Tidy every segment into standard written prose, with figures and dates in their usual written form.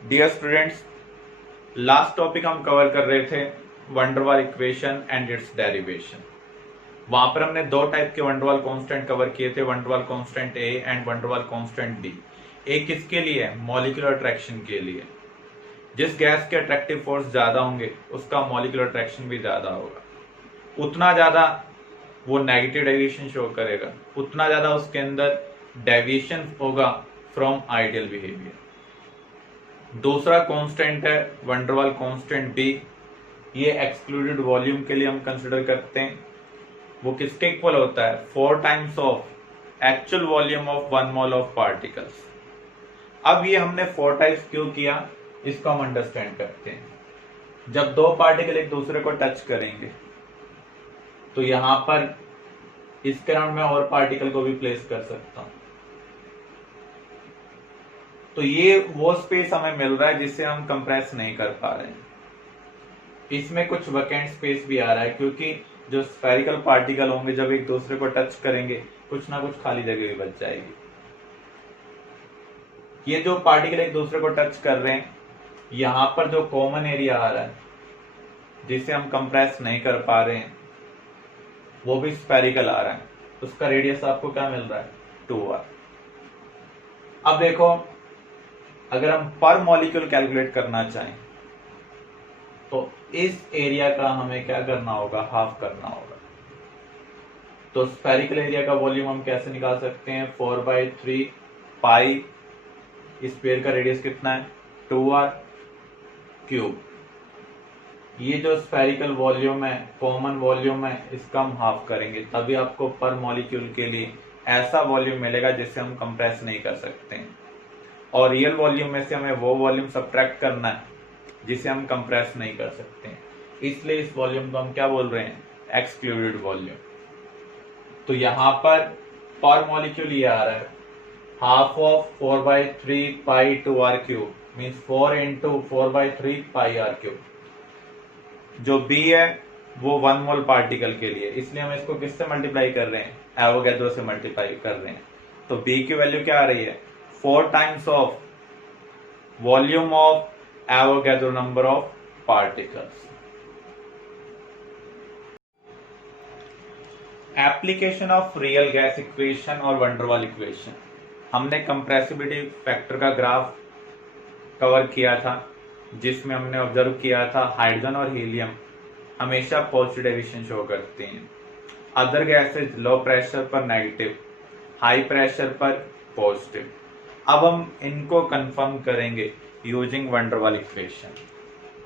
Dear students, last topic हम cover कर रहे थे van der Waals equation and it's derivation. वहां पर हमने दो टाइप के वंडरवाल कांस्टेंट कवर किए थे, van der Waals constant A and van der Waals constant B. A किसके लिए है? मॉलिक्यूलर अट्रैक्शन के लिए। जिस गैस के अट्रैक्टिव फोर्स ज्यादा होंगे उसका मॉलिक्यूलर अट्रैक्शन भी ज्यादा होगा, उतना ज्यादा वो नेगेटिव डेविएशन शो करेगा, उतना ज्यादा उसके अंदर डेविएशन होगा फ्रॉम आइडियल बिहेवियर। दूसरा कांस्टेंट है वंडरवाल कांस्टेंट बी। ये एक्सक्लूडेड वॉल्यूम के लिए हम कंसिडर करते हैं। वो किसके इक्वल होता है? 4 times of actual volume of 1 mole of particles. अब ये हमने 4 टाइप्स क्यों किया, इसको हम अंडरस्टैंड करते हैं। जब दो पार्टिकल एक दूसरे को टच करेंगे तो यहां पर इसके अराउंड में और पार्टिकल को भी प्लेस कर सकता हूं, तो ये वो स्पेस हमें मिल रहा है जिसे हम कंप्रेस नहीं कर पा रहे हैं। इसमें कुछ वैकेंट स्पेस भी आ रहा है क्योंकि जो स्फेरिकल पार्टिकल होंगे जब एक दूसरे को टच करेंगे कुछ ना कुछ खाली जगह भी बच जाएगी। ये जो पार्टिकल एक दूसरे को टच कर रहे हैं, यहां पर जो कॉमन एरिया आ रहा है जिसे हम कंप्रेस नहीं कर पा रहे हैं वो भी स्फेरिकल आ रहा है। उसका रेडियस आपको क्या मिल रहा है? 2r। अब देखो, अगर हम पर मॉलिक्यूल कैलकुलेट करना चाहें तो इस एरिया का हमें क्या करना होगा? हाफ करना होगा। तो स्फेरिकल एरिया का वॉल्यूम हम कैसे निकाल सकते हैं? 4/3 पाई, स्फीयर का रेडियस कितना है? 2r cube. ये जो स्फेरिकल वॉल्यूम है, कॉमन वॉल्यूम है, इसका हम हाफ करेंगे, तभी आपको पर मॉलिक्यूल के लिए ऐसा वॉल्यूम मिलेगा जिसे हम कंप्रेस नहीं कर सकते हैं। और रियल वॉल्यूम में से हमें वो वॉल्यूम सब्ट्रैक्ट करना है जिसे हम कंप्रेस नहीं कर सकते हैं। इसलिए इस वॉल्यूम को हम क्या बोल रहे हैं? Excluded volume. तो यहां पर मॉलिक्यूल ये आ रहा है half of 4/3 pi two r cube, means 4 into 4/3 pi r cube. जो बी है वो 1 मोल पार्टिकल के लिए, इसलिए हम इसको किससे मल्टीप्लाई कर रहे हैं? एवोगैड्रो से मल्टीप्लाई कर रहे हैं। तो बी की वैल्यू क्या आ रही है? 4 times of volume of Avogadro number of particles. Application of real gas equation और वंडरवाल इक्वेशन। हमने कंप्रेसिबिलिटी फैक्टर का ग्राफ कवर किया था जिसमें हमने ऑब्जर्व किया था हाइड्रोजन और हीलियम हमेशा पॉजिटिव डेविएशन शो करते हैं। अदर गैसेज लो प्रेशर पर नेगेटिव, हाई प्रेशर पर पॉजिटिव। अब हम इनको कंफर्म करेंगे यूजिंग वंडरवाल इक्वेशन।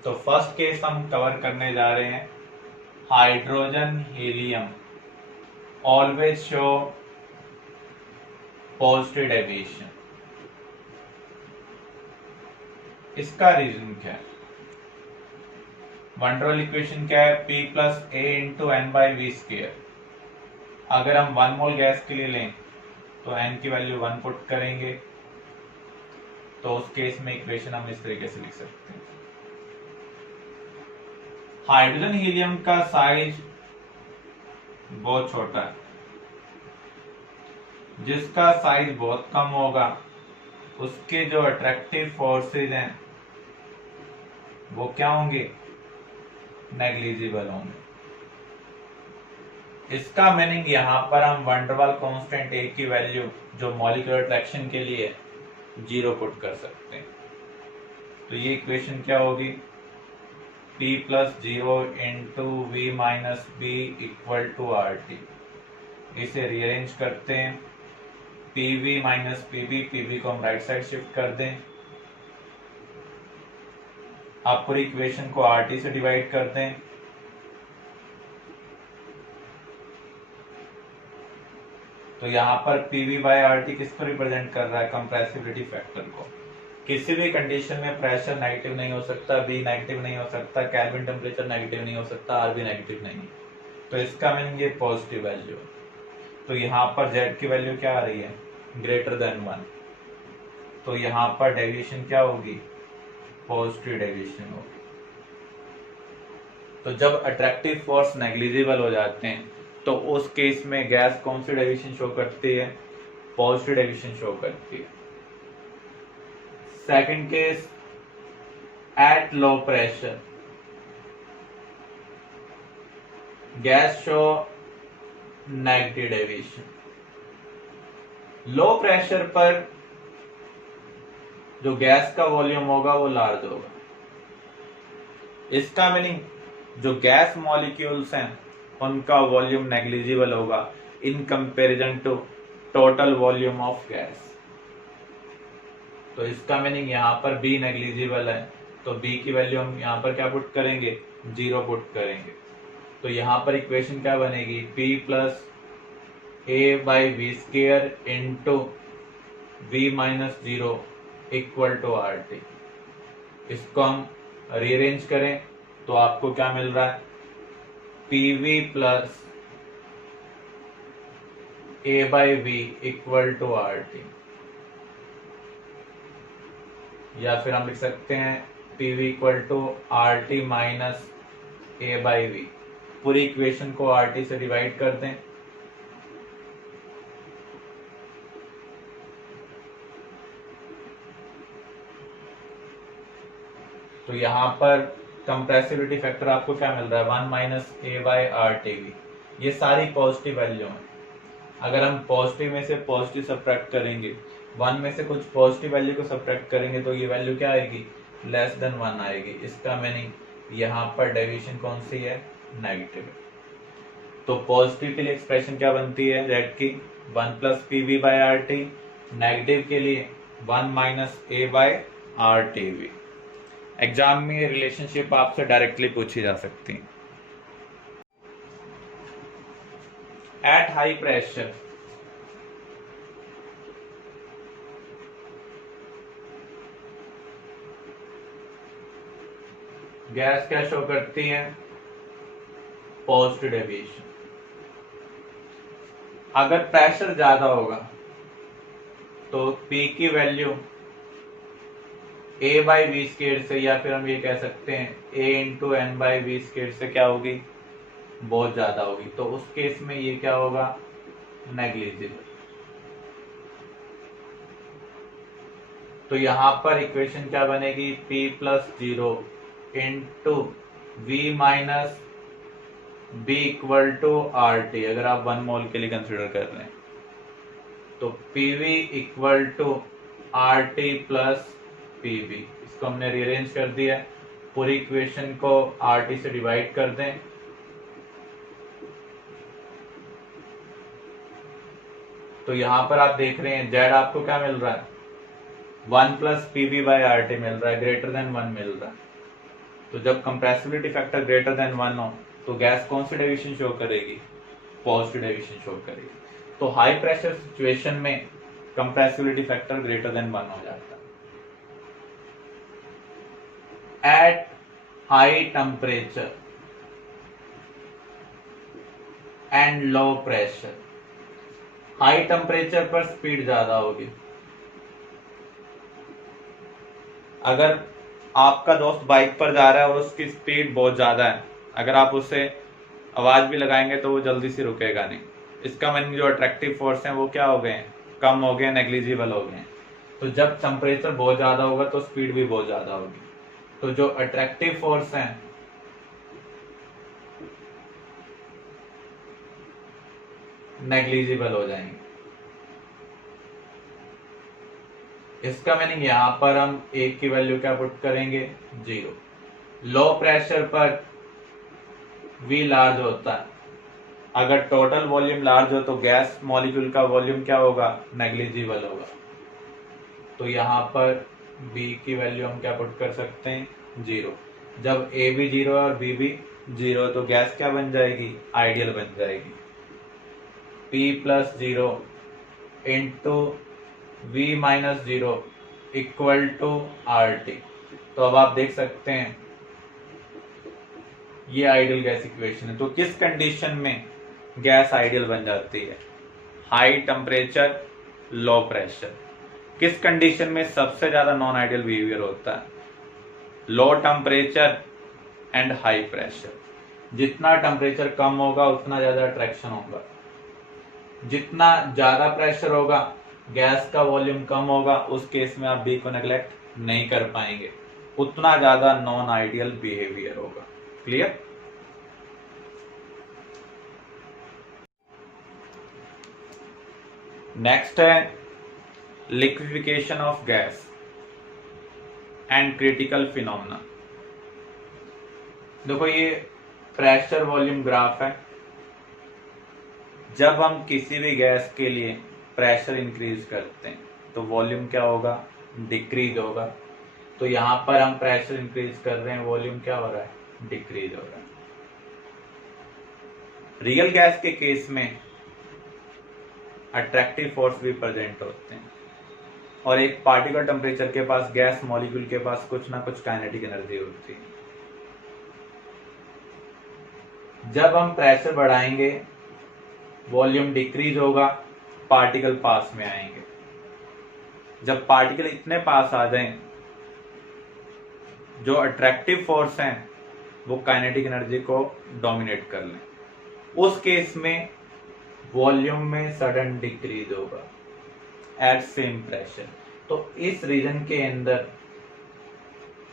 तो फर्स्ट केस हम कवर करने जा रहे हैं hydrogen helium always show positive deviation. इसका रीजन क्या है? वंडरवाल इक्वेशन क्या है? P plus a into n by V square. अगर हम 1 मोल गैस के लिए लें तो n की वैल्यू 1 पुट करेंगे, तो उस केस में इक्वेशन हम इस तरीके से लिख सकते हैं। हाइड्रोजन हीलियम का साइज बहुत छोटा है, जिसका साइज बहुत कम होगा उसके जो अट्रैक्टिव फोर्सेज हैं वो क्या होंगे? नेग्लिजिबल होंगे। इसका मीनिंग यहां पर हम वंडरवाल कांस्टेंट ए की वैल्यू जो मॉलिक्यूलर अट्रैक्शन के लिए 0 पुट कर सकते हैं। तो ये इक्वेशन क्या होगी? P plus 0 into V minus b equal to R T. इसे रीअरेंज करते हैं, पीवी माइनस पीबी, पीबी को हम राइट साइड शिफ्ट कर दें। आप पूरी इक्वेशन को आरटी से डिवाइड कर दें। तो यहां पर पीवी बाय आरटी किसको रिप्रेजेंट कर रहा है? कंप्रेसिबिलिटी फैक्टर को। किसी भी कंडीशन में प्रेशर नेगेटिव नहीं हो सकता, बी नेगेटिव नहीं हो सकता, केल्विन टेम्परेचर नेगेटिव नहीं हो सकता, आर भी नेगेटिव नहीं। तो इसका मीनिंग ये पॉजिटिव वैल्यू। तो यहाँ पर जेड की वैल्यू क्या आ रही है? Greater than 1। तो यहाँ पर डेविएशन क्या होगी? पॉजिटिव डेविएशन होगी। तो जब अट्रैक्टिव फोर्स नेग्लिजिबल हो जाते हैं तो उस केस में गैस कौन सी डेविएशन शो करती है? पॉजिटिव डेविएशन शो करती है। Second case, at low pressure gas show negative deviation. Low pressure पर जो गैस का वॉल्यूम होगा वो लार्ज होगा। इसका मीनिंग जो गैस मॉलिक्यूल्स हैं उनका वॉल्यूम नेग्लिजिबल होगा in comparison to total volume of gas. तो इसका मीनिंग यहाँ पर B नेग्लिजिबल है, तो B की वैल्यू हम यहाँ पर क्या पुट करेंगे, 0 पुट करेंगे। तो यहाँ पर इक्वेशन क्या बनेगी, P plus A/V² into V minus 0 equal to RT। इसको हम रीअरेंज करें तो आपको क्या मिल रहा है, PV plus A/V equal to RT, या फिर हम लिख सकते हैं PV equal to RT minus A/V। पूरी इक्वेशन को RT से डिवाइड कर दें तो यहाँ पर कंप्रेसिबिलिटी फैक्टर आपको क्या मिल रहा है, 1 माइनस A/RTV। ये सारी पॉजिटिव वैल्यू है। अगर हम पॉजिटिव में से पॉजिटिव सब्ट्रैक्ट करेंगे, 1 में से कुछ पॉजिटिव वैल्यू को सब्ट्रैक्ट करेंगे तो ये वैल्यू क्या आएगी, लेस देन 1 आएगी। इसका मीनिंग यहाँ पर डेविएशन कौन सी है, नेगेटिव है। तो पॉजिटिव के लिए एक्सप्रेशन क्या बनती है, Z की 1 प्लस PV/RT, नेगेटिव के लिए 1 माइनस A/RTV। एग्जाम में ये रिलेशनशिप आपसे डायरेक्टली पूछी जा सकती है। एट हाई प्रेशर गैस क्या शो करती है, पॉजिटिव डेविएशन। अगर प्रेशर ज्यादा होगा तो P की वैल्यू A/V² से, या फिर हम ये कह सकते हैं A इंटू N/V² से क्या होगी, बहुत ज्यादा होगी। तो उस केस में ये क्या होगा, नेग्लिजिबल। तो यहां पर इक्वेशन क्या बनेगी, P plus 0 into V minus B equal to RT। अगर आप 1 मोल के लिए कंसिडर कर रहे हैं तो PV equal to RT plus PV। इसको हमने रीअरेंज कर दिया है, पूरी इक्वेशन को RT से डिवाइड कर दें तो यहां पर आप देख रहे हैं Z आपको क्या मिल रहा है, 1 प्लस PV/RT मिल रहा है, ग्रेटर देन 1 मिल रहा है। तो जब कंप्रेसिबिलिटी फैक्टर ग्रेटर देन 1 हो तो गैस कौन सी डेविएशन शो करेगी, पॉजिटिव डेविएशन शो करेगी। तो हाई प्रेशर सिचुएशन में कंप्रेसिबिलिटी फैक्टर ग्रेटर देन 1 हो जाता है। At high temperature and low pressure, high temperature पर स्पीड ज्यादा होगी। अगर आपका दोस्त बाइक पर जा रहा है और उसकी स्पीड बहुत ज्यादा है, अगर आप उसे आवाज भी लगाएंगे तो वो जल्दी से रुकेगा नहीं। इसका मीनिंग जो अट्रैक्टिव फोर्स है वो क्या हो गए, कम हो गए, नेग्लिजिबल हो गए। तो जब टेम्परेचर बहुत ज्यादा होगा तो स्पीड भी बहुत ज्यादा होगी। तो जो अट्रैक्टिव फोर्स है नेग्लिजिबल हो जाएंगे। इसका मीनिंग यहां पर हम A की वैल्यू क्या पुट करेंगे, 0। लो प्रेशर पर V लार्ज होता है। अगर टोटल वॉल्यूम लार्ज हो तो गैस मॉलिक्यूल का वॉल्यूम क्या होगा, नेग्लिजिबल होगा। तो यहाँ पर B की वैल्यू हम क्या पुट कर सकते हैं, 0। जब A भी 0 और B भी 0 तो गैस क्या बन जाएगी, आइडियल बन जाएगी। P plus 0 into V minus 0 equal to RT। तो अब आप देख सकते हैं ये आइडियल गैस इक्वेशन है। तो किस कंडीशन में गैस आइडियल बन जाती है, हाई टेम्परेचर लो प्रेशर। किस कंडीशन में सबसे ज्यादा नॉन आइडियल बिहेवियर होता है, low temperature and high pressure. जितना टेम्परेचर कम होगा उतना ज्यादा अट्रैक्शन होगा, जितना ज्यादा प्रेशर होगा, गैस का वॉल्यूम कम होगा, उस केस में आप B को नेग्लेक्ट नहीं कर पाएंगे। उतना ज्यादा नॉन आइडियल बिहेवियर होगा। क्लियर? नेक्स्ट है liquefaction of gas and critical phenomena. देखो ये प्रेशर वॉल्यूम ग्राफ है। जब हम किसी भी गैस के लिए प्रेशर इंक्रीज करते हैं तो वॉल्यूम क्या होगा? डिक्रीज होगा। तो यहां पर हम प्रेशर इंक्रीज कर रहे हैं, वॉल्यूम क्या हो रहा है? डिक्रीज हो रहा है। रियल गैस के केस में अट्रैक्टिव फोर्स भी प्रेजेंट होते हैं और एक पार्टिकुलर टेम्परेचर के पास गैस मॉलिक्यूल के पास कुछ ना कुछ काइनेटिक एनर्जी होती है। जब हम प्रेशर बढ़ाएंगे वॉल्यूम डिक्रीज होगा, पार्टिकल पास में आएंगे। जब पार्टिकल इतने पास आ जाएं, जो अट्रैक्टिव फोर्स हैं वो काइनेटिक एनर्जी को डोमिनेट कर लें, उस केस में वॉल्यूम में सडन डिक्रीज होगा एट सेम प्रेशर। तो इस रीजन के अंदर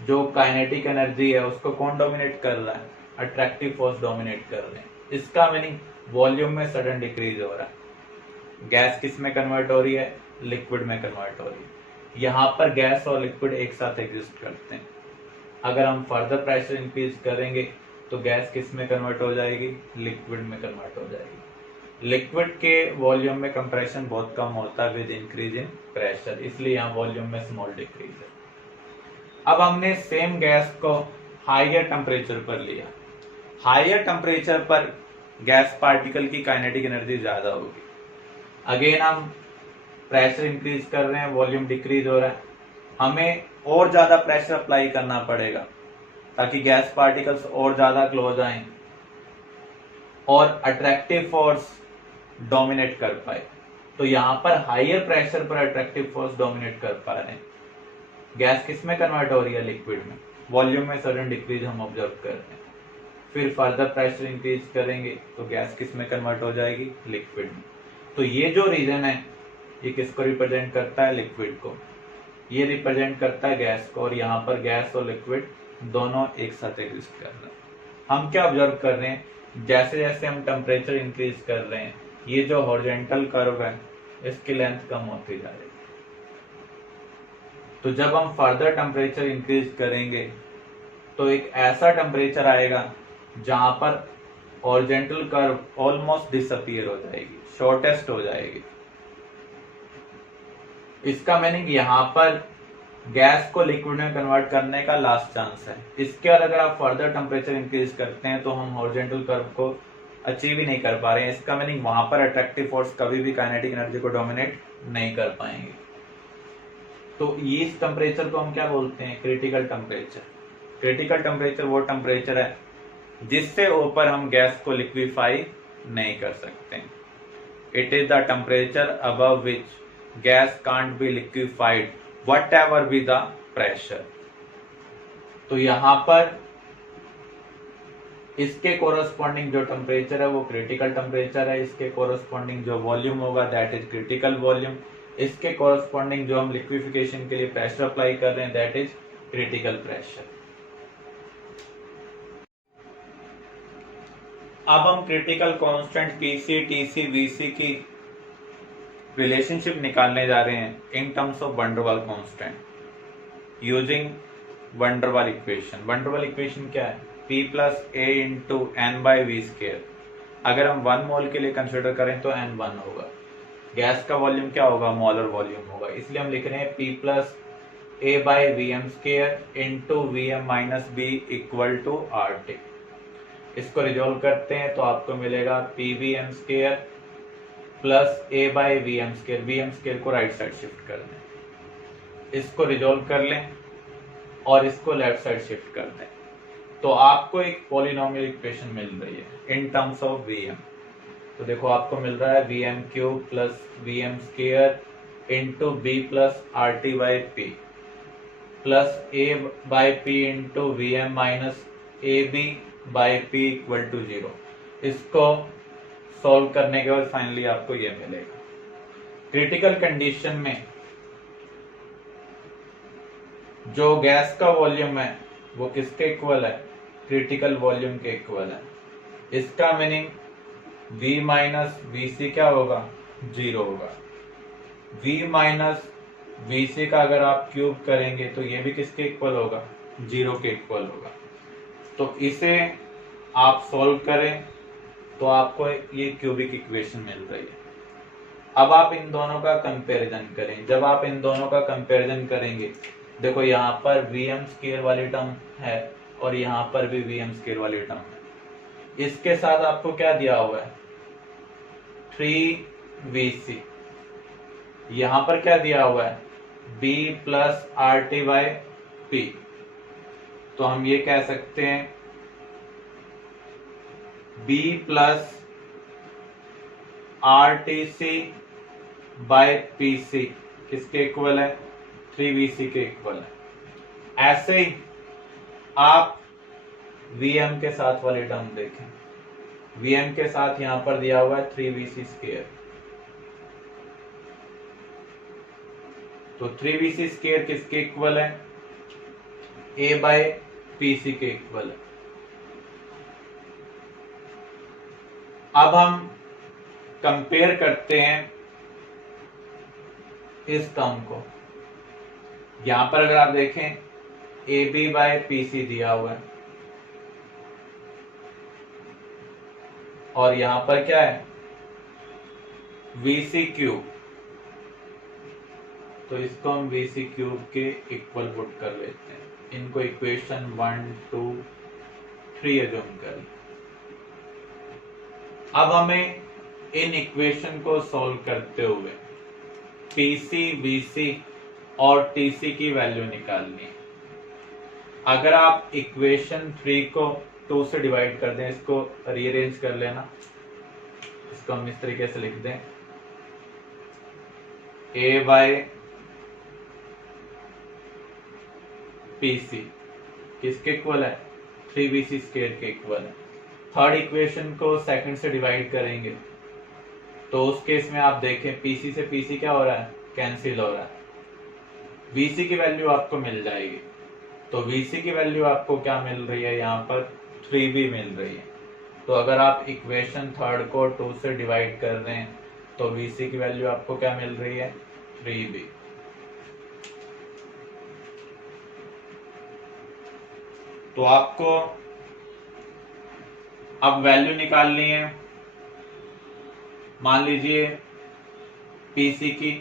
जो काइनेटिक एनर्जी है उसको कौन डोमिनेट कर रहा है? अट्रैक्टिव फोर्स डोमिनेट कर रहे हैं। इसका मीनिंग वॉल्यूम में सडन डिक्रीज हो रहा है। गैस किस में कन्वर्ट हो रही है? लिक्विड में कन्वर्ट हो रही है। यहां पर गैस और लिक्विड एक साथ एग्जिस्ट करते हैं। अगर हम फर्दर प्रेशर इंक्रीज करेंगे तो गैस किस में कन्वर्ट हो जाएगी? लिक्विड में कन्वर्ट हो जाएगी। लिक्विड के वॉल्यूम में कंप्रेशन बहुत कम होता है विद इंक्रीज इन प्रेशर, इसलिए यहाँ वॉल्यूम में स्मॉल डिक्रीज है। अब हमने सेम गैस को हायर टेम्परेचर पर लिया। हायर टेम्परेचर पर गैस पार्टिकल की काइनेटिक एनर्जी ज्यादा होगी। अगेन हम प्रेशर इंक्रीज कर रहे हैं, वॉल्यूम डिक्रीज हो रहा है। हमें और ज्यादा प्रेशर अप्लाई करना पड़ेगा ताकि गैस पार्टिकल्स और ज्यादा क्लोज आए और अट्रैक्टिव फोर्स डोमिनेट कर पाए। तो यहां पर हायर प्रेशर पर अट्रैक्टिव फोर्स डोमिनेट कर पा रहे हैं। गैस किस में कन्वर्ट हो रही है? लिक्विड में। वॉल्यूम में सडन डिक्रीज हम ऑब्जर्व कर रहे हैं। फिर फर्दर प्रेशर इंक्रीज करेंगे तो गैस किस में कन्वर्ट हो जाएगी? लिक्विड में। तो ये जो रीजन है ये किसको रिप्रेजेंट करता है? लिक्विड को। ये रिप्रेजेंट करता है गैस को, और यहाँ पर गैस और लिक्विड दोनों एक साथ एग्जिस्ट कर रहे हैं। हम क्या ऑब्जर्व कर रहे हैं? जैसे जैसे हम टेम्परेचर इंक्रीज कर रहे हैं ये जो हॉरिजॉन्टल कर्व है इसकी लेंथ कम होती जा रही है। तो जब हम फर्दर टेम्परेचर इंक्रीज करेंगे तो एक ऐसा टेम्परेचर आएगा जहां पर हॉरिजॉन्टल कर्व ऑलमोस्ट डिसअपीयर हो जाएगी, शॉर्टेस्ट हो जाएगी। इसका मीनिंग यहां पर गैस को लिक्विड में कन्वर्ट करने का लास्ट चांस है। इसके बाद अगर आप फर्दर टेम्परेचर इंक्रीज करते हैं तो हम हॉरिजॉन्टल कर्व को अचीव ही नहीं कर पा रहे हैं। इसका मीनिंग वहां पर अट्रैक्टिव फोर्स कभी भी काइनेटिक एनर्जी को डोमिनेट नहीं कर पाएंगे। तो इस टेम्परेचर को हम क्या बोलते हैं? Critical temperature. क्रिटिकल टेम्परेचर वो टेम्परेचर है जिससे ऊपर हम गैस को लिक्विफाई नहीं कर सकते। It is the temperature above which gas can't be liquefied whatever be the pressure। तो यहां पर इसके कोरस्पॉन्डिंग जो टेम्परेचर है वो क्रिटिकल टेम्परेचर है। इसके कोरस्पॉन्डिंग जो वॉल्यूम होगा दैट इज क्रिटिकल वॉल्यूम। इसके कोरस्पॉन्डिंग जो हम लिक्विफिकेशन के लिए प्रेशर अप्लाई कर रहे हैं दैट इज क्रिटिकल प्रेशर। अब हम critical constant PC, TC, VC की रिलेशनशिप निकालने जा रहे हैं in terms of van der Waals constant using van der Waals equation. Van der Waals equation क्या है? P plus a into n by V square. अगर हम 1 मोल के लिए कंसिडर करें तो n 1 होगा। गैस का वॉल्यूम क्या होगा? मोलर वॉल्यूम होगा। इसलिए हम लिख रहे हैं P plus a by V m square into V m minus b equal to R T. इसको रिजोल्व करते हैं तो आपको मिलेगा P V m square plus a by V m square. V m square को राइट साइड शिफ्ट कर दें, इसको रिजोल्व कर लें और इसको लेफ्ट साइड शिफ्ट कर दें तो आपको एक पॉलिनोमियल इक्वेशन मिल रही है in terms of V m. तो देखो आपको मिल रहा है V m cube plus V m square into b plus R T by P plus a by P into V m minus a b by P equal to 0। इसको solve करने के बाद फाइनली आपको ये मिलेगा। क्रिटिकल कंडीशन में जो gas का वॉल्यूम है वो किसके इक्वल है? क्रिटिकल वॉल्यूम के इक्वल है। इसका मीनिंग V माइनस VC क्या होगा? 0 होगा। V माइनस VC का अगर आप क्यूब करेंगे तो ये भी किसके इक्वल होगा? 0 के इक्वल होगा। तो इसे आप सॉल्व करें तो आपको ये क्यूबिक इक्वेशन मिल रही है। अब आप इन दोनों का कंपैरिजन करें। जब आप इन दोनों का कंपैरिजन करेंगे, देखो यहाँ पर Vm स्क्वायर वाली टर्म है और यहाँ पर भी Vm स्क्वायर वाली टर्म है। इसके साथ आपको क्या दिया हुआ है? 3Vc। यहाँ पर क्या दिया हुआ है? B plus RT/P। तो हम ये कह सकते हैं B प्लस RTC/PC किसके इक्वल है? 3VC के इक्वल है। ऐसे ही आप Vm के साथ वाली टर्म देखें। Vm के साथ यहां पर दिया हुआ है 3VC स्क्वायर। तो 3VC स्क्वायर किसके इक्वल है? A/PC के इक्वल है। अब हम कंपेयर करते हैं इस टर्म को। यहां पर अगर आप देखें AB/PC दिया हुआ है और यहां पर क्या है? VC cube. तो इसको हम VC क्यूब के इक्वल पुट कर लेते हैं। इनको इक्वेशन 1 2 3 एज्यूम कर। अब हमें इन इक्वेशन को सॉल्व करते हुए PC, VC और TC की वैल्यू निकालनी है। अगर आप इक्वेशन 3 को 2 से डिवाइड कर दें, इसको रीअरेंज कर लेना। इसको हम इस तरीके से लिख दें A/PC किसके इक्वल है? 3VC स्क्वायर के इक्वल है। थर्ड इक्वेशन को सेकंड से डिवाइड करेंगे तो उस केस में आप देखें PC से PC क्या हो रहा है? कैंसिल हो रहा है। VC की वैल्यू आपको मिल जाएगी। तो VC की वैल्यू आपको क्या मिल रही है? यहाँ पर 3B मिल रही है। तो अगर आप इक्वेशन थर्ड को 2 से डिवाइड कर दें तो VC की वैल्यू आपको क्या मिल रही है? 3B। तो आपको अब वैल्यू निकालनी है। मान लीजिए PC की,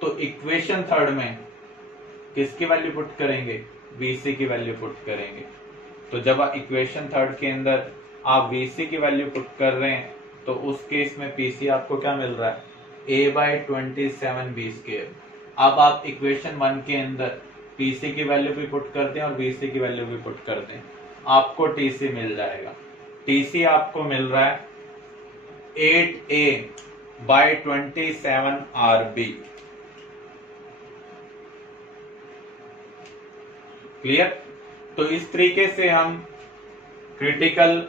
तो इक्वेशन थर्ड में किसकी वैल्यू पुट करेंगे? VC की वैल्यू पुट करेंगे। तो जब इक्वेशन थर्ड के अंदर आप VC की वैल्यू पुट कर रहे हैं तो उस केस में PC आपको क्या मिल रहा है? A/27B square. अब आप इक्वेशन 1 के अंदर PC की वैल्यू भी पुट कर दें और VC की वैल्यू भी पुट कर दें, आपको TC मिल जाएगा। TC आपको मिल रहा है 8A/27RB। क्लियर? तो इस तरीके से हम क्रिटिकल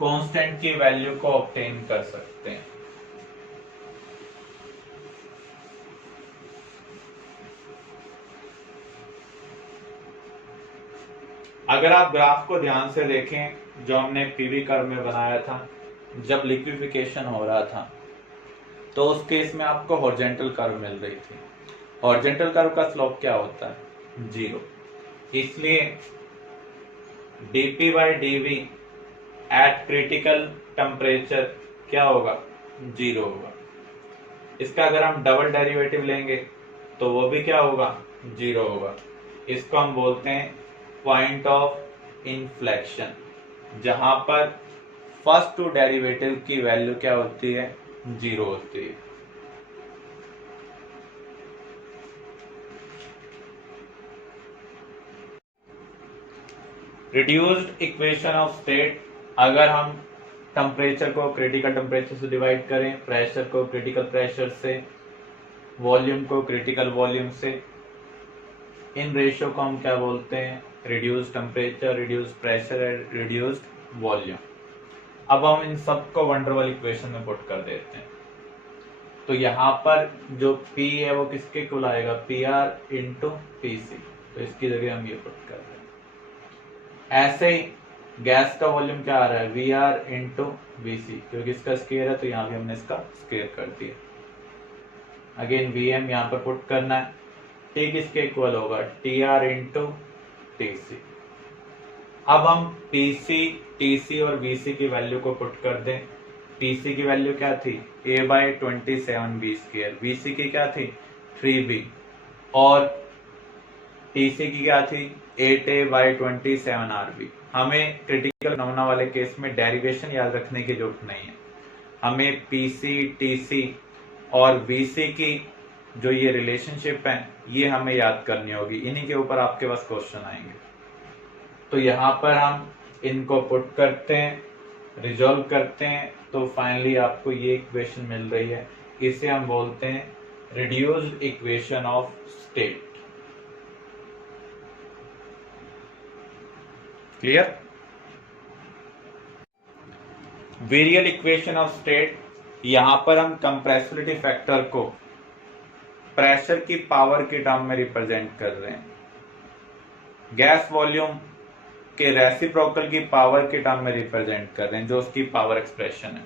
कांस्टेंट की वैल्यू को ऑब्टेन कर सकते हैं। अगर आप ग्राफ को ध्यान से देखें जो हमने पीवी कर्व में बनाया था, जब लिक्विफिकेशन हो रहा था तो उस केस में आपको हॉरिजॉन्टल कर्व मिल रही थी। हॉरिजॉन्टल कर्व का स्लोप क्या होता है? 0। इसलिए dP/dV एट क्रिटिकल टेम्परेचर क्या होगा? 0 होगा। इसका अगर हम डबल डेरिवेटिव लेंगे तो वो भी क्या होगा? 0 होगा। इसको हम बोलते हैं पॉइंट ऑफ इन्फ्लेक्शन, जहां पर फर्स्ट टू डेरिवेटिव की वैल्यू क्या होती है? 0 होती है। रिड्यूस्ड इक्वेशन ऑफ स्टेट, अगर हम टेम्परेचर को क्रिटिकल टेम्परेचर से डिवाइड करें, प्रेशर को क्रिटिकल प्रेशर से, वॉल्यूम को क्रिटिकल वॉल्यूम से, इन रेशियो को हम क्या बोलते हैं? Reduced temperature, reduced pressure and reduced volume. अब हम इन सब को वंडरवल इक्वेशन में पुट कर देते हैं। तो यहाँ पर जो P है वो किसके इक्वल आएगा? PR into PC। तो इसकी जगह हम ये पुट कर रहे हैं। ऐसे ही गैस का वॉल्यूम क्या आ रहा है, वी आर इंटू वी सी, क्योंकि इसका स्केयर है तो यहाँ भी हमने इसका स्केयर कर दिया। अगेन वी एम यहाँ पर पुट करना है, टी किसके इक्वल होगा, T R into T C. अब हम पीसी, टीसी और वीसी की वैल्यू को पुट कर दें। पीसी की वैल्यू क्या थी, a by 27b square, VC की क्या थी 3b, और टीसी की क्या थी 8a बाई 27rb। हमें क्रिटिकल नमूना वाले केस में डेरिवेशन याद रखने की जरूरत नहीं है, हमें पीसी, टीसी और वीसी की जो ये रिलेशनशिप है ये हमें याद करनी होगी, इन्हीं के ऊपर आपके पास क्वेश्चन आएंगे। तो यहाँ पर हम इनको पुट करते हैं, रिजॉल्व करते हैं, तो फाइनली आपको ये इक्वेशन मिल रही है। इसे हम बोलते हैं reduced equation of state. Clear. Virial equation of state, यहां पर हम कंप्रेसिबिलिटी फैक्टर को प्रेशर की पावर के टर्म में रिप्रेजेंट कर रहे हैं, गैस वॉल्यूम के रेसिप्रोकल की पावर के टर्म में रिप्रेजेंट कर रहे हैं, जो उसकी पावर एक्सप्रेशन है।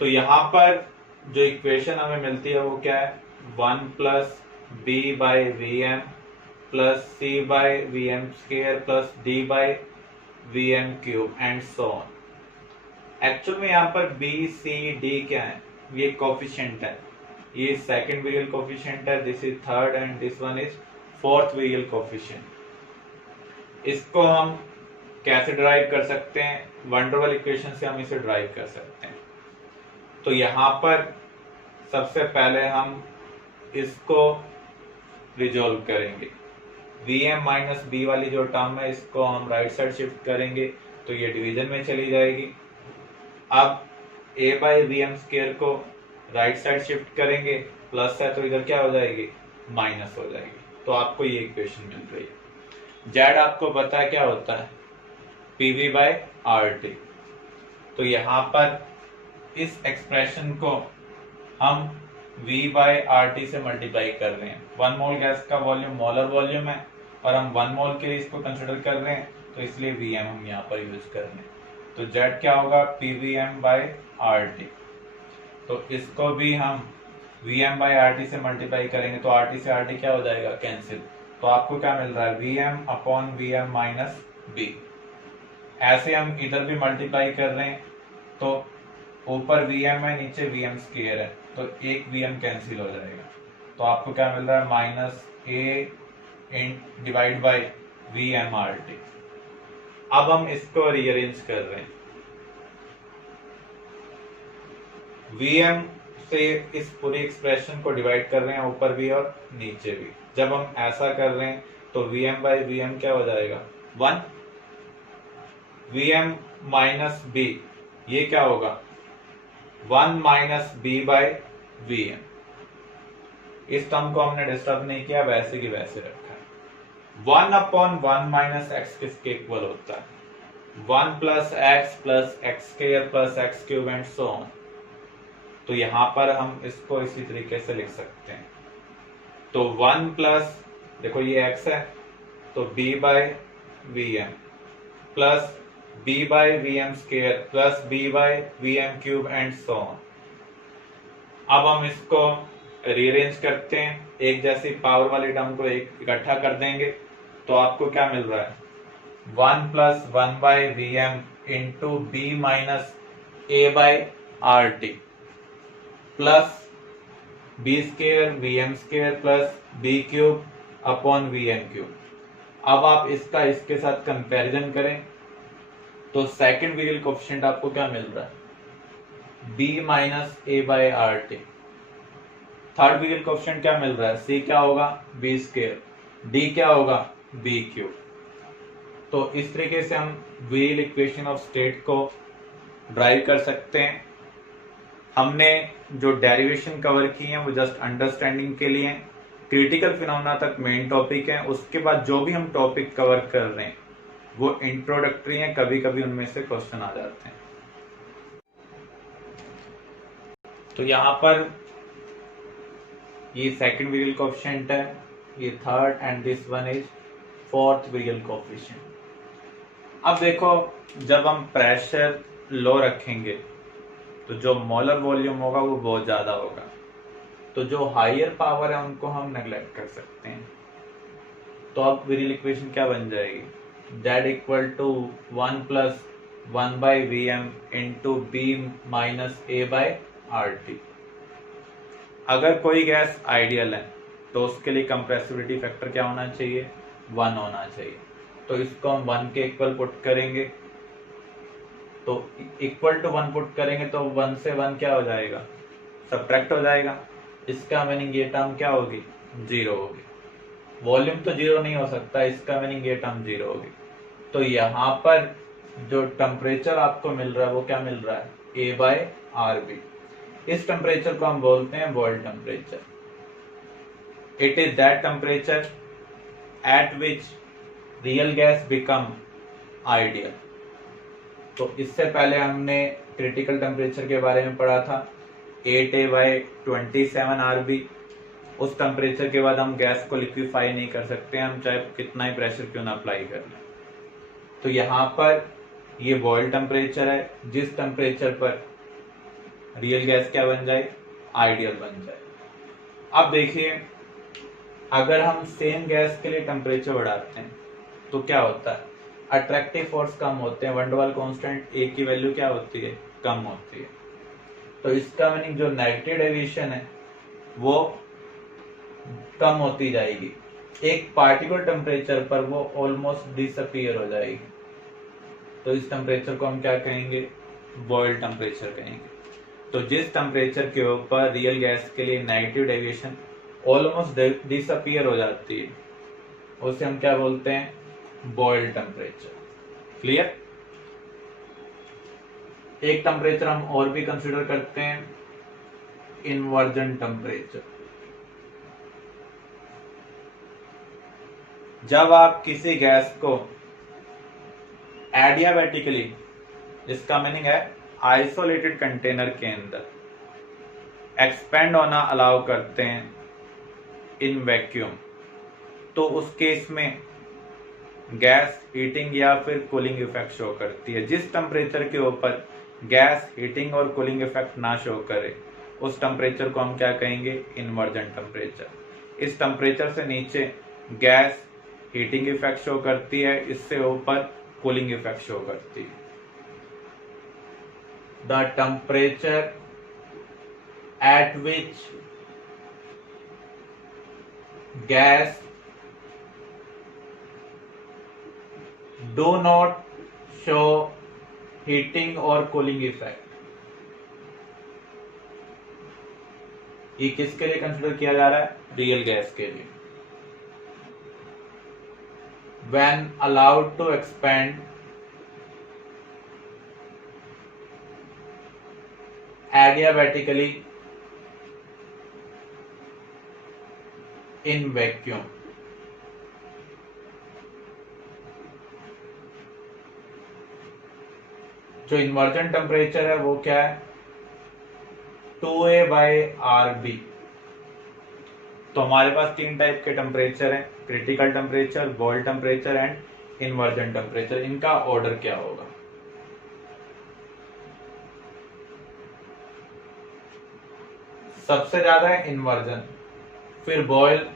तो यहां पर जो इक्वेशन हमें मिलती है वो क्या है, 1 plus b by V m plus c by V m square plus d by V m cube and so on. Actual में यहाँ पर बी सी डी क्या है, ये कोफिशिएंट है, ये सेकंड वेरियल कोफिशिएंट है, this is third and this one is fourth virial coefficient. इसको हम कैसे ड्राइव कर सकते हैं, वन डर वाल इक्वेशन से हम इसे ड्राइव कर सकते हैं। तो यहां पर सबसे पहले हम इसको रिजॉल्व करेंगे, वी एम माइनस बी वाली जो टर्म है इसको हम राइट साइड शिफ्ट करेंगे तो ये डिवीजन में चली जाएगी। अब ए बाई वी एम स्क्वायर को राइट साइड शिफ्ट करेंगे, प्लस है तो इधर क्या हो जाएगी, माइनस हो जाएगी, तो आपको ये इक्वेशन मिल रही है। जेड आपको पता है क्या होता है, पीवी बाई आर टी। तो यहां पर इस एक्सप्रेशन को हम V बाई आर टी से मल्टीप्लाई कर रहे हैं। 1 मोल गैस का वॉल्यूम मोलर वॉल्यूम है और हम 1 मोल के लिए इसको कंसिडर कर रहे हैं, तो इसलिए Vm हम यहाँ पर यूज कर रहे हैं। तो Z क्या होगा, PVm बाई आर टी। तो इसको भी हम Vm बाई आर टी से मल्टीप्लाई करेंगे तो आर टी से आर टी क्या हो जाएगा, कैंसिल। तो आपको क्या मिल रहा है, Vm upon Vm minus b. ऐसे हम इधर भी मल्टीप्लाई कर रहे हैं तो ऊपर Vm है नीचे Vm स्क्वायर है, तो एक Vm कैंसिल हो जाएगा, तो आपको क्या मिल रहा है, minus A divide by Vm R T. अब हम इसको रीअरेंज कर रहे हैं, Vm से इस पूरी एक्सप्रेशन को डिवाइड कर रहे हैं, ऊपर भी और नीचे भी। जब हम ऐसा कर रहे हैं तो Vm बाई Vm क्या हो जाएगा, 1। Vm माइनस बी, ये क्या होगा, 1 minus b by V m. इस टर्म को हमने डिस्टर्ब नहीं किया, वैसे की वैसे रखा है। 1 अपॉन 1 माइनस एक्स किसके इक्वल होता है, 1 plus x square plus x cube and so on. तो यहां पर हम इसको इसी तरीके से लिख सकते हैं। तो 1 प्लस, देखो ये x है, तो b by V m plus b by V m square plus b by V m cube and so on. अब हम इसको रीअरेंज करते हैं, एक जैसी पावर वाली टर्म को एक इकट्ठा कर देंगे, तो आपको क्या मिल रहा है, 1 plus 1 by V m into b minus A by R T plus b square V m square plus b cube upon V m cube. अब आप इसका इसके साथ कंपैरिजन करें तो सेकंड वेरियल कोएफिशिएंट आपको क्या मिल रहा है, b minus A by R T. Third virial coefficient क्या मिल रहा है, c क्या होगा, b स्क्वायर, d क्या होगा, b क्यूब। तो इस तरीके से हम वेरियल इक्वेशन ऑफ स्टेट को ड्राइव कर सकते हैं। हमने जो डेरिवेशन कवर की है वो जस्ट अंडरस्टैंडिंग के लिए, क्रिटिकल फिनोमेना तक मेन टॉपिक है, उसके बाद जो भी हम टॉपिक कवर कर रहे हैं वो इंट्रोडक्टरी हैं, कभी कभी उनमें से क्वेश्चन आ जाते हैं। तो यहाँ पर ये सेकंड वेरियल कोएफिशिएंट है, ये third and this one is fourth virial coefficient. अब देखो जब हम प्रेशर लो रखेंगे तो जो मोलर वॉल्यूम होगा वो बहुत ज्यादा होगा, तो जो हायर पावर है उनको हम नेग्लेक्ट कर सकते हैं। तो अब विरियल इक्वेशन क्या बन जाएगी, Z equal to 1 plus 1 by V m into b minus A by R T. अगर कोई गैस आइडियल है तो उसके लिए कंप्रेसिबिलिटी फैक्टर क्या होना चाहिए, 1 होना चाहिए। तो इसको हम 1 के इक्वल पुट करेंगे, तो इक्वल टू 1 पुट करेंगे तो 1 से 1 क्या हो जाएगा, सब्ट्रैक्ट हो जाएगा। इसका मीनिंग ये टर्म क्या होगी, 0 होगी। वॉल्यूम तो 0 नहीं हो सकता, इसका मीनिंग ये टर्म 0 होगी। तो यहाँ पर जो टेम्परेचर आपको मिल रहा है वो क्या मिल रहा है, A बाई आर बी। इस टेम्परेचर को हम बोलते हैं boil temperature. It is that temperature at which real gas become ideal. तो इससे पहले हमने क्रिटिकल टेम्परेचर के बारे में पढ़ा था, 8A बाई 27 RB। उस टेम्परेचर के बाद हम गैस को लिक्विफाई नहीं कर सकते, हम चाहे कितना ही प्रेशर क्यों ना अप्लाई कर लें। तो यहाँ पर ये बॉइल टेम्परेचर है, जिस टेम्परेचर पर रियल गैस क्या बन जाए, आइडियल बन जाए। अब देखिए अगर हम सेम गैस के लिए टेम्परेचर बढ़ाते हैं तो क्या होता है, अट्रैक्टिव फोर्स कम होते हैं, वंड वाल कांस्टेंट ए की वैल्यू क्या होती है, कम होती है। तो इसका मीनिंग जो नेगेटिव डेविएशन है वो कम होती जाएगी, एक पार्टिकुलर टेम्परेचर पर वो ऑलमोस्ट डिसअपीयर हो जाएगी। तो इस टेम्परेचर को हम क्या कहेंगे, बॉइल टेम्परेचर कहेंगे। तो जिस टेम्परेचर के ऊपर रियल गैस के लिए नेगेटिव डेविएशन ऑलमोस्ट डिसअपीयर हो जाती है उसे हम क्या बोलते हैं, बॉइल टेम्परेचर। क्लियर। एक टेम्परेचर हम और भी कंसीडर करते हैं, इन्वर्जन टेम्परेचर। जब आप किसी गैस को एडियाबैटिकली, जिसका मीनिंग है आइसोलेटेड कंटेनर के अंदर एक्सपेंड होना अलाउ करते हैं इन वैक्यूम, तो उस केस में गैस हीटिंग या फिर कूलिंग इफेक्ट शो करती है। जिस टेम्परेचर के ऊपर गैस हीटिंग और कूलिंग इफेक्ट ना शो करे उस टेम्परेचर को हम क्या कहेंगे, इन्वर्जन टेम्परेचर। इस टेम्परेचर से नीचे गैस हीटिंग इफेक्ट शो करती है, इससे ऊपर कूलिंग इफेक्ट शो करती है। The temperature at which gas do not show heating और cooling effect, ये किसके लिए कंसिडर किया जा रहा है, रियल गैस के लिए। when allowed to expand adiabatically in vacuum, जो इन्वर्जन टेम्परेचर है वो क्या है, 2A बाई आर बी। तो हमारे पास तीन टाइप के टेम्परेचर हैं, critical temperature, boil temperature and inversion temperature. इनका ऑर्डर क्या होगा, सबसे ज्यादा है इन्वर्जन, फिर बॉइल,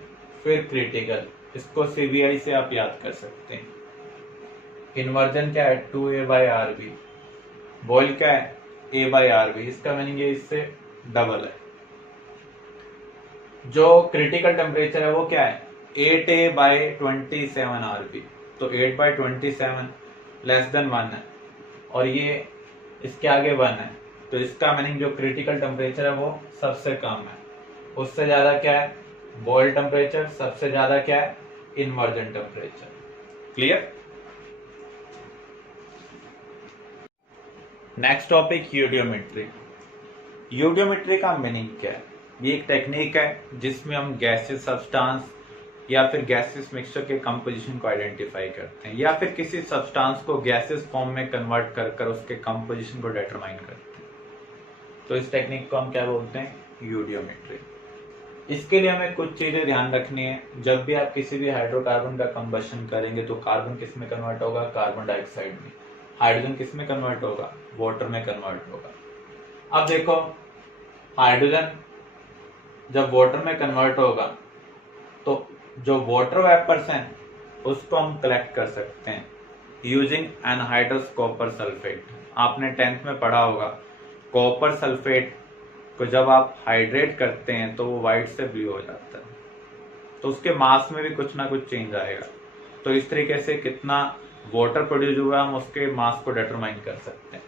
फिर क्रिटिकल। इसको सीबीआई से आप याद कर सकते हैं। इन्वर्जन क्या है, 2A by R B. Boil क्या है, A बाई आर बी। इसका मीनिंग ये इससे डबल है। जो क्रिटिकल टेम्परेचर है वो क्या है, 8A बाई 27 आर बी। तो 8 बाई 27 लेस देन 1 है और ये इसके आगे 1 है, तो इसका मीनिंग जो क्रिटिकल टेम्परेचर है वो सबसे कम है। उससे ज्यादा क्या है, बॉइल टेम्परेचर। सबसे ज्यादा क्या है, inversion temperature. Clear. Next topic, eudiometry. Eudiometry का मीनिंग क्या है, ये एक टेक्निक है जिसमें हम गैसेस सब्सटेंस या फिर गैसेस मिक्सचर के कंपोजिशन को आइडेंटिफाई करते हैं, या फिर किसी सब्सटेंस को गैसेस फॉर्म में कन्वर्ट कर कर उसके कंपोजिशन को डिटरमाइन करते हैं। तो इस टेक्निक को हम क्या बोलते हैं, यूडियोमेट्री। इसके लिए हमें कुछ चीजें ध्यान रखनी है। जब भी आप किसी भी हाइड्रोकार्बन का कंबशन करेंगे तो कार्बन किस में कन्वर्ट होगा, कार्बन डाइऑक्साइड में। हाइड्रोजन किस में कन्वर्ट होगा, वाटर में कन्वर्ट होगा। अब देखो, हाइड्रोजन जब वाटर में कन्वर्ट होगा तो जो वाटर वेपर्स हैं उसको हम कलेक्ट कर सकते हैं यूजिंग एनहाइड्रस कॉपर सल्फेट। आपने 10th में पढ़ा होगा, कॉपर सल्फेट को जब आप हाइड्रेट करते हैं तो वो व्हाइट से ब्लू हो जाता है, तो उसके मास में भी कुछ ना कुछ चेंज आएगा। तो इस तरीके से कितना वाटर प्रोड्यूस हुआ हम उसके मास को डिटरमाइन कर सकते हैं।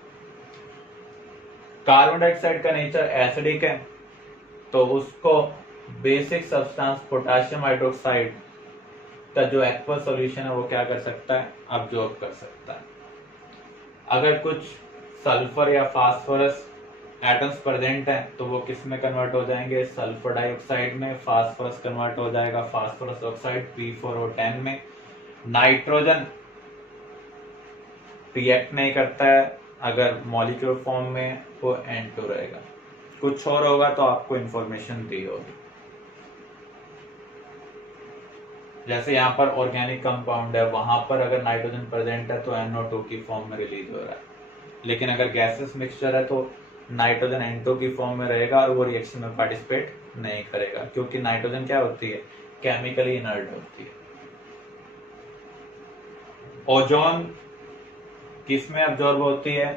कार्बन डाइऑक्साइड का नेचर एसिडिक है, तो उसको बेसिक सब्सटेंस पोटेशियम हाइड्रोक्साइड का जो एक्वा सॉल्यूशन है वो क्या कर सकता है, अब्जॉर्ब कर सकता है। अगर कुछ सल्फर या फास्फोरस एटम्स प्रेजेंट हैं तो वो किस में कन्वर्ट हो जाएंगे, सल्फर डाइऑक्साइड में। फास्फोरस कन्वर्ट हो जाएगा फास्फोरस ऑक्साइड P4O10 में। नाइट्रोजन रिएक्ट नहीं करता है, अगर मॉलिक्यूलर फॉर्म में वो N2 रहेगा। कुछ और होगा तो आपको इंफॉर्मेशन दी होगी। जैसे यहाँ पर ऑर्गेनिक कंपाउंड है, वहां पर अगर नाइट्रोजन प्रेजेंट है तो NO2 की फॉर्म में रिलीज हो रहा है, लेकिन अगर गैसेस मिक्सचर है तो नाइट्रोजन N2 की फॉर्म में रहेगा और वो रिएक्शन में पार्टिसिपेट नहीं करेगा, क्योंकि नाइट्रोजन क्या होती है, केमिकली इनर्ट होती है। ओजोन किस में अब्जॉर्ब होती है,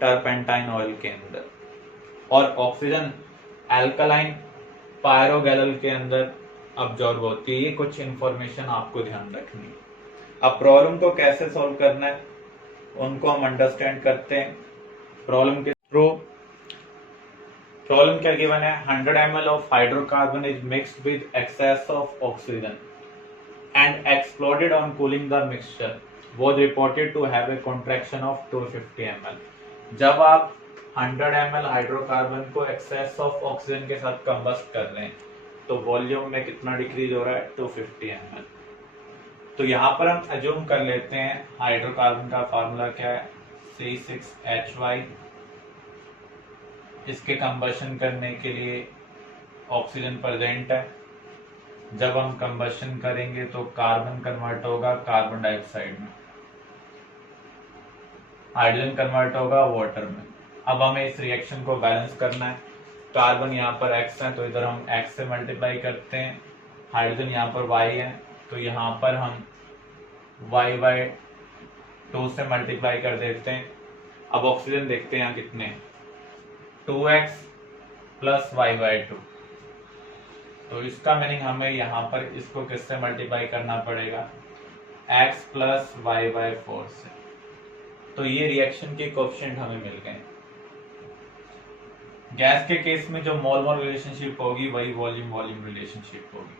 टर्पेंटाइन ऑयल के अंदर। और ऑक्सीजन एल्कलाइन पायरोगैलल के अंदर अब्जॉर्ब होती है। ये कुछ इंफॉर्मेशन आपको ध्यान रखनी है। अब प्रॉब्लम को कैसे सॉल्व करना है उनको हम अंडरस्टैंड करते हैं। प्रॉब्लम के थ्रू प्रॉब्लम क्या गिवन है, 100 ml of hydrocarbon is mixed with excess of oxygen and exploded on cooling the mixture was reported to have a contraction of 250 ml। जब आप 100 ml हाइड्रोकार्बन को एक्सेस ऑफ ऑक्सीजन के साथ combust कर रहे हैं तो वॉल्यूम में कितना डिक्रीज हो रहा है, 250 ml। तो यहाँ पर हम अज्यूम कर लेते हैं हाइड्रोकार्बन का फार्मूला क्या है, C6H5। इसके कंबशन करने के लिए ऑक्सीजन प्रेजेंट है। जब हम कंबशन करेंगे तो कार्बन कन्वर्ट होगा कार्बन डाइऑक्साइड में, हाइड्रोजन कन्वर्ट होगा वाटर में। अब हमें इस रिएक्शन को बैलेंस करना है। कार्बन यहाँ पर x है तो इधर हम x से मल्टीप्लाई करते हैं, हाइड्रोजन यहाँ पर y है तो यहाँ पर हम y/2 से मल्टीप्लाई कर देते हैं। अब ऑक्सीजन देखते हैं यहाँ कितने, 2x + y/2। तो इसका मीनिंग हमें यहाँ पर इसको किससे मल्टीप्लाई करना पड़ेगा, x + y/4 से। तो ये रिएक्शन के कोएफिशिएंट हमें मिल गए। गैस के केस में जो मोल मोल रिलेशनशिप होगी वही वॉल्यूम वॉल्यूम रिलेशनशिप होगी।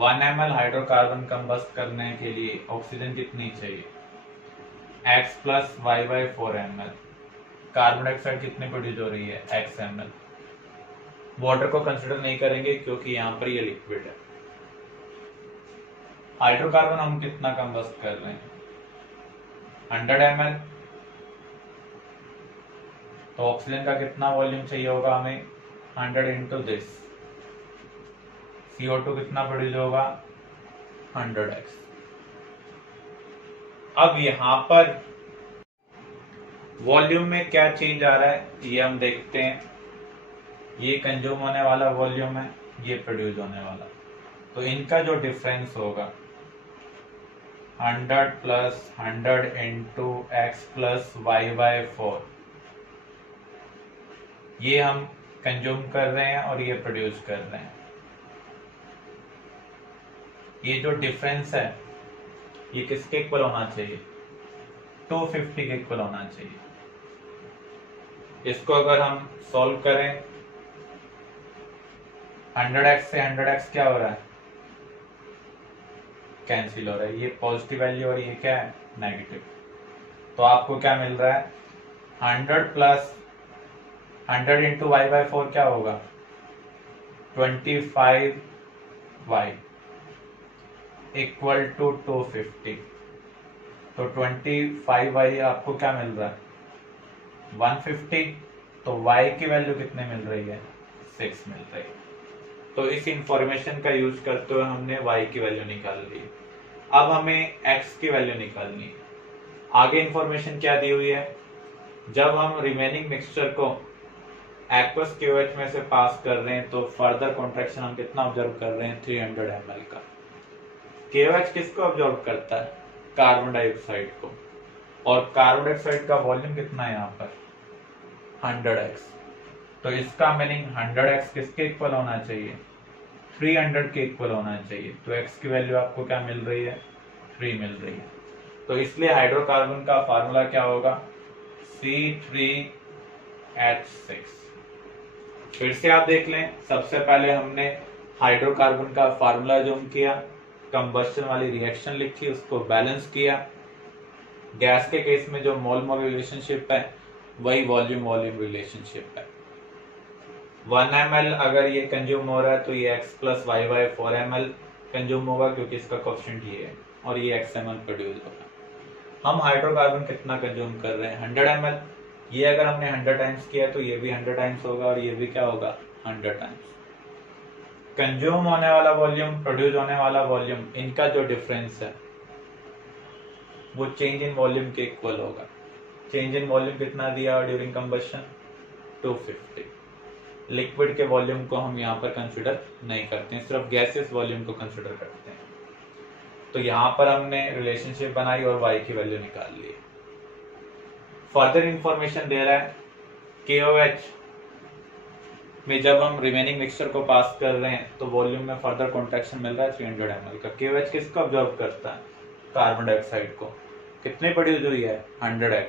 1 ml हाइड्रोकार्बन कंबस्ट करने के लिए ऑक्सीजन कितनी चाहिए, x + y/4 ml। Carbon dioxide कितनी प्रोड्यूस हो रही है, x ml। वाटर को कंसिडर नहीं करेंगे क्योंकि यहाँ पर ये लिक्विड है। हाइड्रोकार्बन हम कितना कंबस्ट कर रहे हैं, 100 ml। तो ऑक्सीजन का कितना वॉल्यूम चाहिए होगा हमें, 100 × दिस। CO2 कितना प्रोड्यूस होगा, 100x। अब यहाँ पर वॉल्यूम में क्या चेंज आ रहा है ये हम देखते हैं। ये कंज्यूम होने वाला वॉल्यूम है, ये प्रोड्यूस होने वाला, तो इनका जो डिफरेंस होगा 100 + 100 × x + y/4, ये हम कंज्यूम कर रहे हैं और ये प्रोड्यूस कर रहे हैं। ये जो डिफरेंस है ये किसके इक्वल होना चाहिए, 250 के इक्वल होना चाहिए। इसको अगर हम सॉल्व करें, 100x से 100x क्या हो रहा है, कैंसिल हो रहा है। ये पॉजिटिव वैल्यू और ये क्या है, नेगेटिव। तो आपको क्या मिल रहा है, 100 + 100 × y/4 क्या होगा, 25y = 250। तो 25y आपको क्या मिल रहा है, 150। तो y की वैल्यू कितने मिल रही है, 6 मिल रही है। तो इस इंफॉर्मेशन का यूज करते हुए हमने y की वैल्यू निकाल ली। अब हमें x की वैल्यू निकालनी है। आगे इंफॉर्मेशन क्या दी हुई है, जब हम रिमेनिंग मिक्सचर को एक्वस QH में से पास कर रहे हैं तो फर्दर कॉन्ट्रैक्शन हम कितना ऑब्जर्व कर रहे हैं, 300 ml का। KOH किसको ऑब्जर्व करता है, कार्बन डाइऑक्साइड को, और कार्बन डाइऑक्साइड का वॉल्यूम कितना है यहाँ पर 100x। तो इसका मीनिंग 100x किसके इक्वल होना चाहिए, 300 के इक्वल होना चाहिए। तो x की वैल्यू आपको क्या मिल रही है, 3 मिल रही है। तो इसलिए हाइड्रोकार्बन का फार्मूला क्या होगा, C3H6। फिर से आप देख लें, सबसे पहले हमने हाइड्रोकार्बन का फार्मूला जूम किया, कंबस्शन वाली रिएक्शन लिखी, उसको बैलेंस किया। गैस के केस में जो मोल मोल रिलेशनशिप है वही वॉल्यूम वॉल्यूम रिलेशनशिप है। 1 ml अगर ये कंज्यूम हो रहा है तो ये x प्लस वाई बाई 4 ml कंज्यूम होगा, क्योंकि इसका कोएफिशिएंट ये है, और ये x ml प्रोड्यूस होगा। हम हाइड्रोकार्बन कितना कंज्यूम कर रहे हैं, 100 ml। ये अगर हमने 100 टाइम्स किया तो ये भी 100 टाइम्स होगा, और ये भी क्या होगा 100 टाइम्स। कंज्यूम होने वाला वॉल्यूम, प्रोड्यूस होने वाला वॉल्यूम, इनका जो डिफरेंस है वो चेंज इन वॉल्यूम के इक्वल होगा। चेंज इन वॉल्यूम कितना दिया ड्यूरिंग कंबशन, 250। लिक्विड के वॉल्यूम को हम यहाँ पर कंसिडर नहीं करते हैं, सिर्फ गैसेस वॉल्यूम को कंसिडर करते हैं। तो यहाँ पर हमने रिलेशनशिप बनाई और y की वैल्यू निकाल ली। फर्दर इंफॉर्मेशन दे रहा है KOH में जब हम रिमेनिंग मिक्सचर को पास कर रहे हैं तो वॉल्यूम में फर्दर कॉन्ट्रैक्शन मिल रहा है 300 ml का। KOH किसको ऑब्जर्व करता है, कार्बन डाइऑक्साइड को। कितने प्रोड्यूस हुई है 100x,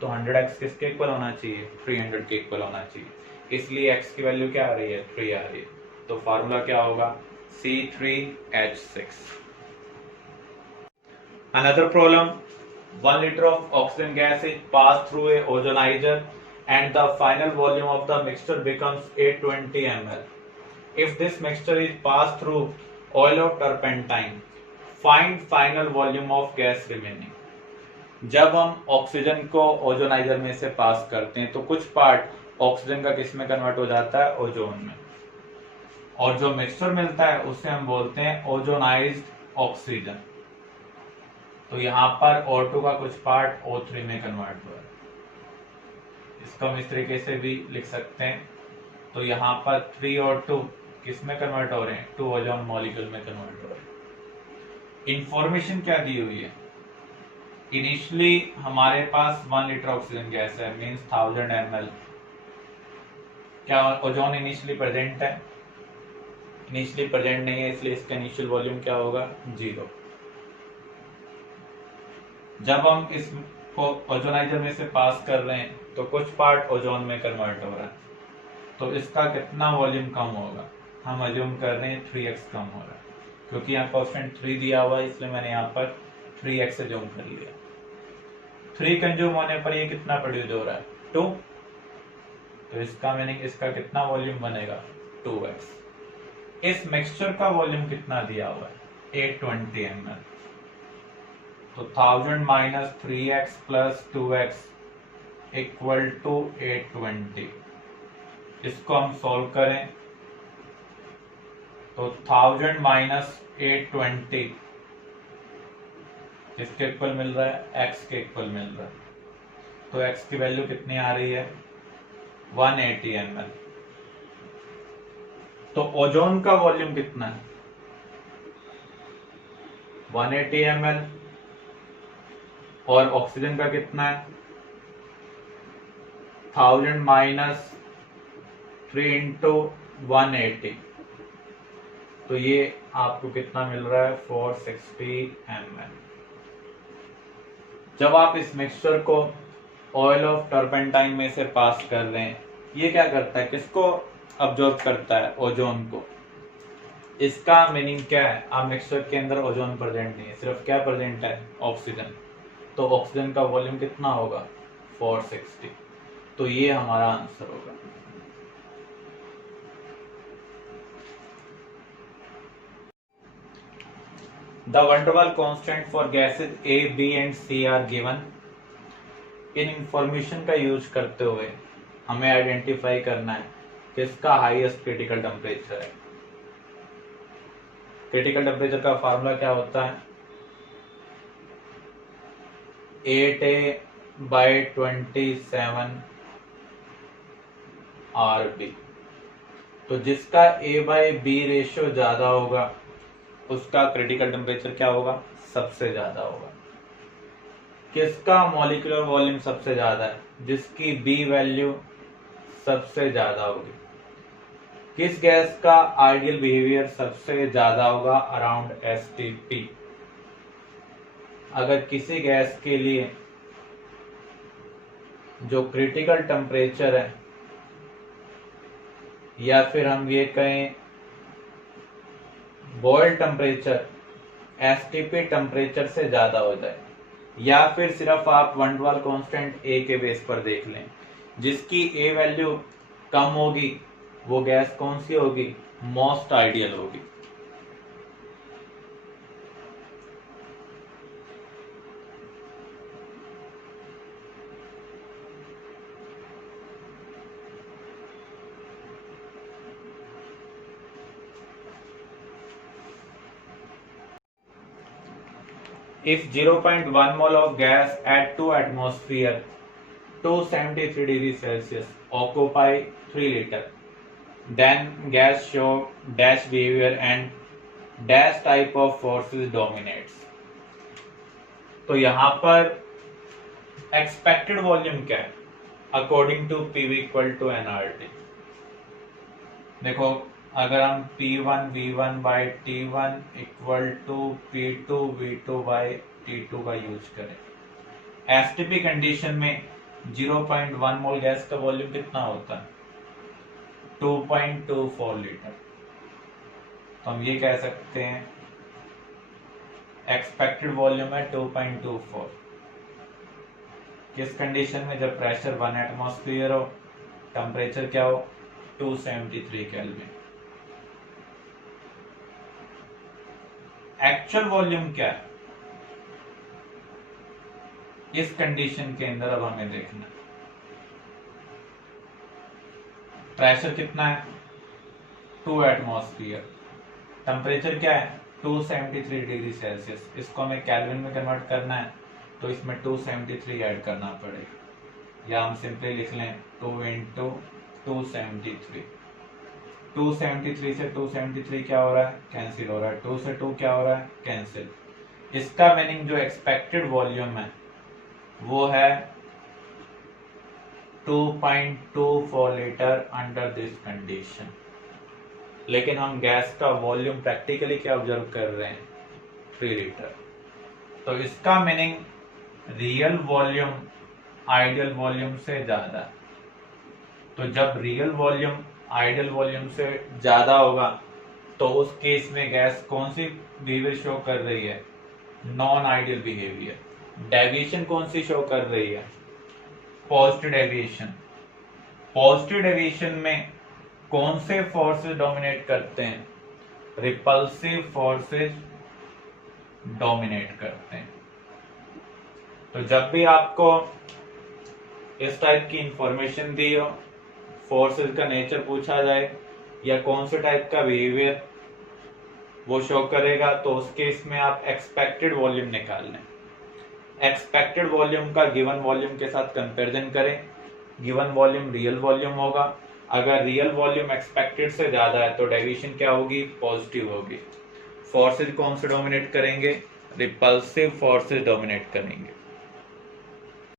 तो 100x किसके इक्वल होना चाहिए, 300 के इक्वल होना चाहिए। इसलिए x की वैल्यू क्या आ रही है, 3 आ रही है। तो फार्मूला क्या होगा, C3H6। Another problem, 1 liter of oxygen gas is passed through a ozonizer and the final volume of the mixture becomes 820 ml. If this mixture is passed through oil of turpentine, find final volume of gas remaining. जब हम oxygen को ozoniser में से पास करते हैं तो कुछ part oxygen का किस में कन्वर्ट हो जाता है, ओजोन में, और जो मिक्सचर मिलता है उसे हम बोलते हैं ओजोनाइज्ड ऑक्सीजन। तो यहाँ पर O2 का कुछ पार्ट O3 में कन्वर्ट हुआ है, इसको हम इस तरीके से भी लिख सकते हैं। तो यहाँ पर 3O2 किस में कन्वर्ट हो रहे हैं, 2 ओजोन मॉलिक्यूल में कन्वर्ट हो रहे हैं। इंफॉर्मेशन क्या दी हुई है, इनिशियली हमारे पास 1 लीटर ऑक्सीजन गैस है, मींस 1000 ml। क्या ओजोन इनिशियली प्रेजेंट है, इनिशियली प्रेजेंट नहीं है, इसलिए इसका इनिशियल वॉल्यूम क्या होगा, 0। जब हम इसको ओजोनाइजर में से पास कर रहे हैं तो कुछ पार्ट ओजोन में कन्वर्ट हो रहा है, तो इसका कितना वॉल्यूम कम होगा, हम अज्यूम कर रहे हैं 3x कम हो रहा है, क्योंकि यहाँ कोएफिशिएंट 3 दिया हुआ है, इसलिए मैंने यहाँ पर 3x अज्यूम कर लिया। 3 कंज्यूम होने पर ये कितना प्रोड्यूस हो रहा है, 2। तो इसका मीनिंग इसका कितना वॉल्यूम बनेगा, 2x। इस मिक्सचर का वॉल्यूम कितना दिया हुआ है, 820 ml। तो 1000 minus 3x plus 2x equal to 820। इसको हम सॉल्व करें तो 1000 माइनस 820 इसके इक्वल मिल रहा है, x के इक्वल मिल रहा है। तो x की वैल्यू कितनी आ रही है, 180 ml। तो ओजोन का वॉल्यूम कितना है, 180 ml, और ऑक्सीजन का कितना है, 1000 माइनस 3 इंटू 180। तो ये आपको कितना मिल रहा है, 460 ml। जब आप इस मिक्सचर को ऑयल ऑफ टर्पेंटाइन में से पास कर रहे हैं, ये क्या करता है, किसको अब्जॉर्ब करता है, ओजोन को। इसका मीनिंग क्या है, आप मिक्सचर के अंदर ओजोन प्रेजेंट नहीं है, सिर्फ क्या प्रेजेंट है, ऑक्सीजन। तो ऑक्सीजन का वॉल्यूम कितना होगा, 460। तो ये हमारा आंसर होगा। The van der Waals constant for gases A, B and C are given. In information का यूज करते हुए हमें आइडेंटिफाई करना है किसका हाईएस्ट क्रिटिकल टेम्परेचर है। क्रिटिकल टेम्परेचर का फार्मूला क्या होता है, 8a/27 RB। तो जिसका A/B रेशियो ज्यादा होगा उसका क्रिटिकल टेम्परेचर क्या होगा, सबसे ज्यादा होगा। किसका मॉलिक्यूलर वॉल्यूम सबसे ज्यादा है, जिसकी B वैल्यू सबसे ज्यादा होगी। किस गैस का आइडियल बिहेवियर सबसे ज्यादा होगा, अराउंड STP। अगर किसी गैस के लिए जो क्रिटिकल टेम्परेचर है, या फिर हम ये कहें बॉयल टेम्परेचर STP टेम्परेचर से ज्यादा हो जाए, या फिर सिर्फ आप one two one constant A के बेस पर देख लें, जिसकी A वैल्यू कम होगी वो गैस कौन सी होगी, मोस्ट आइडियल होगी। If 0.1 mole of gas at 2 atmosphere 273 degrees Celsius occupy 3 liter, then gas show dash behavior and dash type of forces dominates। तो यहाँ पर एक्सपेक्टेड वॉल्यूम क्या है, according to PV equal to nRT। देखो अगर हम P1 V1 by T1 equal to P2 V2 by T2 का use करें, STP कंडीशन में 0.1 मोल गैस का वॉल्यूम कितना होता है, 2.24 लीटर। तो हम ये कह सकते हैं एक्सपेक्टेड वॉल्यूम है 2.24। किस कंडीशन में, जब प्रेशर 1 एटमॉस्फेयर हो, टेम्परेचर क्या हो, 273 केल्विन। एक्चुअल वॉल्यूम क्या है इस कंडीशन के अंदर, अब हमें देखना है प्रेशर कितना है, 2 एटमॉस्फेयर, टेम्परेचर क्या है 273 डिग्री सेल्सियस। इसको हमें केल्विन में कन्वर्ट करना है तो इसमें 273 ऐड करना पड़ेगा, या हम सिंपली लिख लें 2 इंटू 273। 273 से 273 क्या हो रहा है, कैंसिल हो रहा है, 2 से 2 क्या हो रहा है, कैंसिल। इसका मीनिंग जो एक्सपेक्टेड वॉल्यूम है वो है 2.24 लीटर अंडर दिस कंडीशन। लेकिन हम गैस का वॉल्यूम प्रैक्टिकली क्या ऑब्जर्व कर रहे हैं, 3 लीटर। तो इसका meaning real volume ideal volume से ज्यादा। तो जब रियल वॉल्यूम आइडियल वॉल्यूम से ज्यादा होगा तो उस केस में गैस कौन सी बिहेवियर शो कर रही है, नॉन आइडियल बिहेवियर। डेविएशन कौन सी शो कर रही है, पॉजिटिव डेविएशन। पॉजिटिव डेविएशन में कौन से फोर्सेस डोमिनेट करते हैं, रिपल्सिव फोर्सेस डोमिनेट करते हैं। तो जब भी आपको इस टाइप की इंफॉर्मेशन दी हो, फोर्सेस का नेचर पूछा जाए या कौन से टाइप का बिहेवियर वो शो करेगा, तो उस केस में आप एक्सपेक्टेड वॉल्यूम निकाल लें। एक्सपेक्टेड वॉल्यूम का गिवन वॉल्यूम के साथ कंपैरिजन करें, गिवन वॉल्यूम रियल वॉल्यूम होगा। अगर रियल वॉल्यूम एक्सपेक्टेड से ज्यादा है तो डेविएशन क्या होगी, पॉजिटिव होगी। फोर्सेज कौन से डोमिनेट करेंगे, रिपल्सिव फोर्सेज डोमिनेट करेंगे।